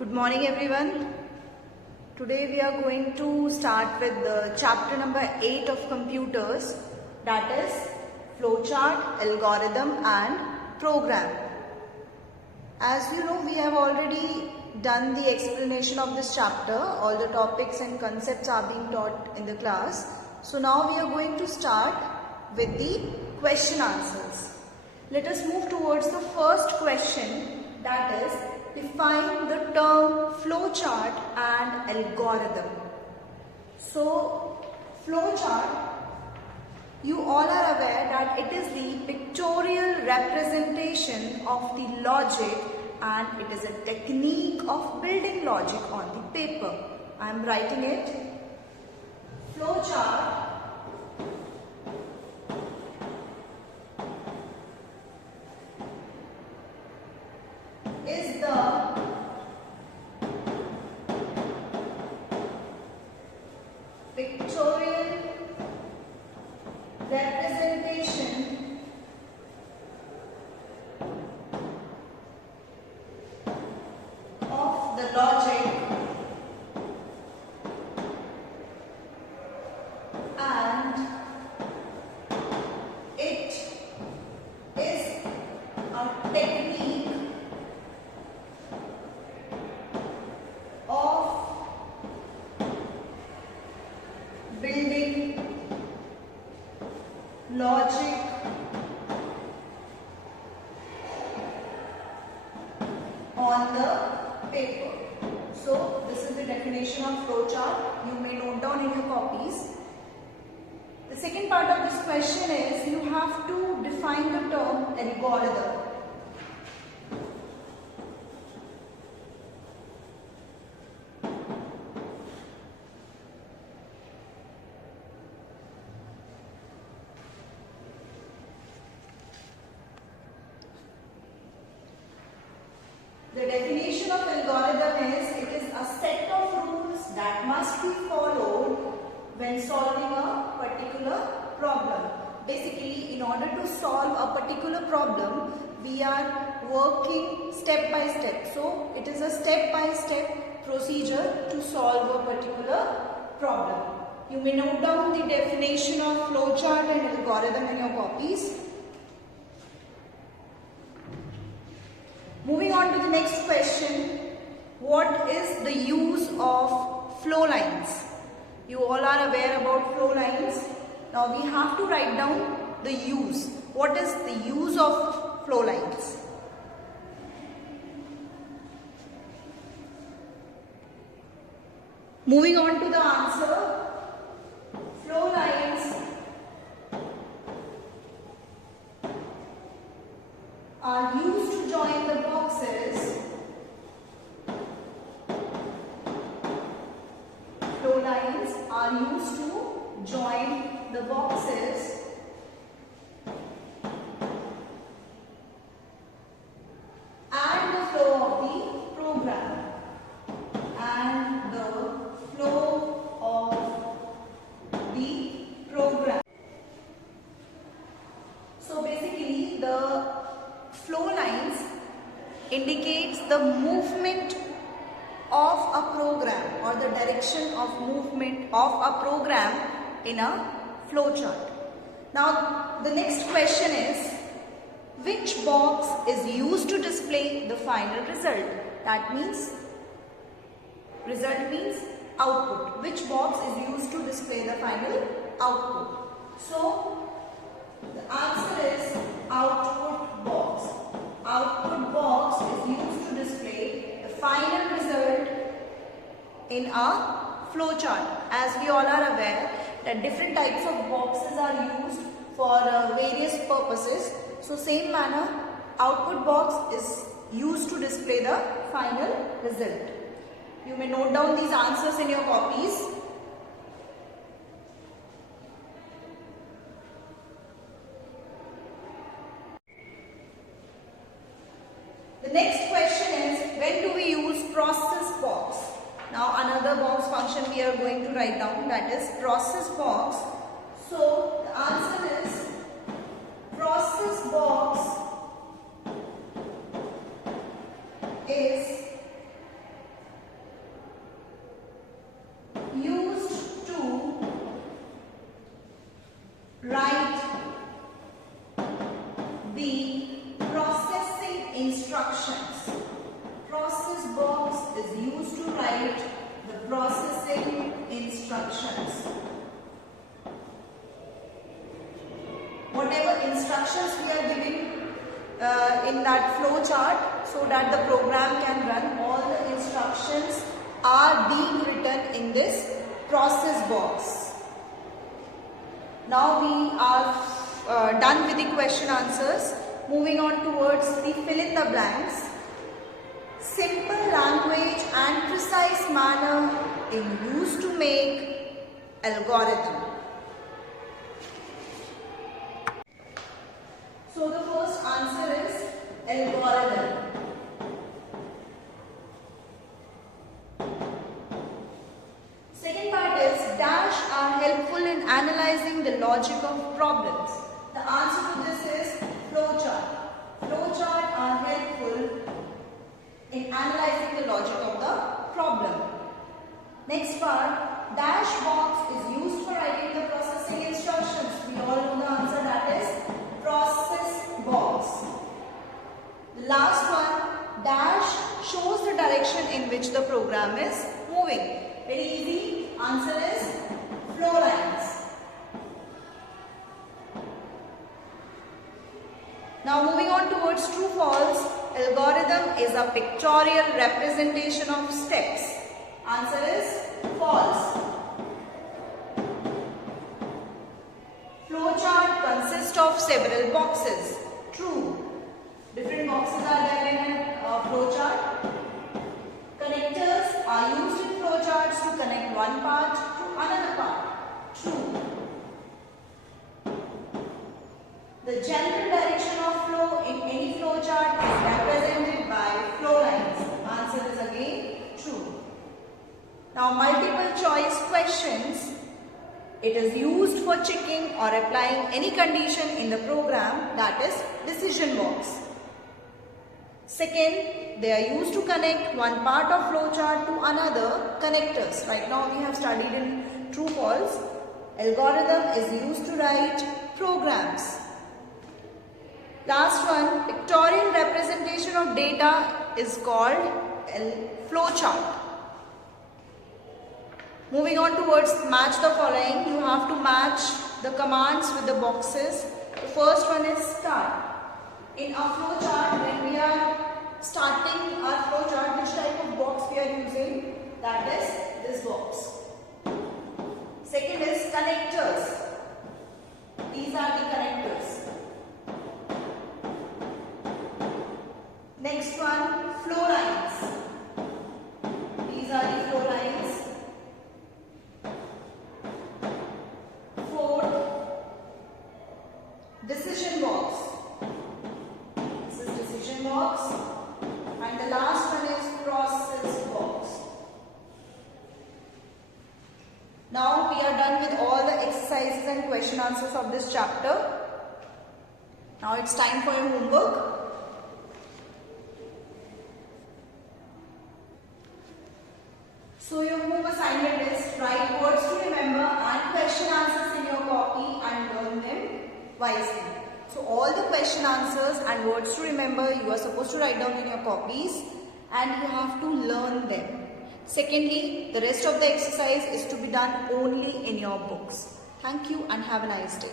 Good morning everyone. Today we are going to start with the chapter number 8 of computers, that is flowchart, algorithm and program. As you know, we have already done the explanation of this chapter. All the topics and concepts are being taught in the class. So now we are going to start with the question answers. Let us move towards the first question, that is define the term flowchart and algorithm. So flowchart, you all are aware that it is the pictorial representation of the logic and it is a technique of building logic on the paper. I am writing it. Flowchart is the pictorial representation of the logic and it is a technique of building logic on the paper. So this is the definition of flowchart. You may note down in your copies. The second part of this question is you have to define the term algorithm. The definition of algorithm is it is a set of rules that must be followed when solving a particular problem. Basically, in order to solve a particular problem, we are working step by step. So, it is a step by step procedure to solve a particular problem. You may note down the definition of flowchart and algorithm in your copies. Moving on to the next question, what is the use of flow lines? You all are aware about flow lines. Now we have to write down the use. What is the use of flow lines? Moving on to the answer, flow lines are used to join the boxes. Flow lines are used to join the boxes and the flow of the program. And the flow of the program. So basically the flow lines indicates the movement of a program or the direction of movement of a program in a flowchart. Now the next question is, which box is used to display the final result? That means, result means output. Which box is used to display the final output? So the answer is output box. Output box is used to display the final result in a flowchart. As we all are aware that different types of boxes are used for various purposes. So same manner, output box is used to display the final result. You may note down these answers in your copies. The next question is, when do we use process box? Now another box function we are going to write down, that is process box. So the answer is, process box is processing instructions. Whatever instructions we are giving in that flow chart, so that the program can run, all the instructions are being written in this process box. Now we are done with the question answers. Moving on towards the fill in the blanks. Simple language and precise manner in use to make algorithm. So the first answer is algorithm. Second part is dash are helpful in analyzing the logic of problems. The answer to this is flowchart. Flowchart are helpful in analyzing the logic of the problem. Next part, dash box is used for writing the processing instructions. We all know the answer, that is process box. Last one, dash shows the direction in which the program is moving. Very easy. Answer is flow lines. Now moving on towards true false. Algorithm is a pictorial representation of steps. Answer is false. Flowchart consists of several boxes. True. Different boxes are there in a flowchart. Connectors are used in flowcharts to connect one part to another part. True. The general direction of flow in any flowchart is represented by flow lines. Answer is again true. Now multiple choice questions. It is used for checking or applying any condition in the program, that is decision box. Second, they are used to connect one part of flowchart to another, connectors. Right now we have studied in true false. Algorithm is used to write programs. Last one, pictorial representation of data is called flowchart. Moving on towards match the following, you have to match the commands with the boxes. The first one is start. In our flowchart, when we are starting our flowchart, which type of box we are using? That is this box. Second is connectors. These are the connectors. Next one, flow lines. These are the flow lines. Fourth, decision box. This is decision box. And the last one is process box. Now we are done with all the exercises and question answers of this chapter. Now it's time for your homework. So your home assignment is write words to remember and question answers in your copy and learn them wisely. So all the question answers and words to remember you are supposed to write down in your copies and you have to learn them. Secondly, the rest of the exercise is to be done only in your books. Thank you and have a nice day.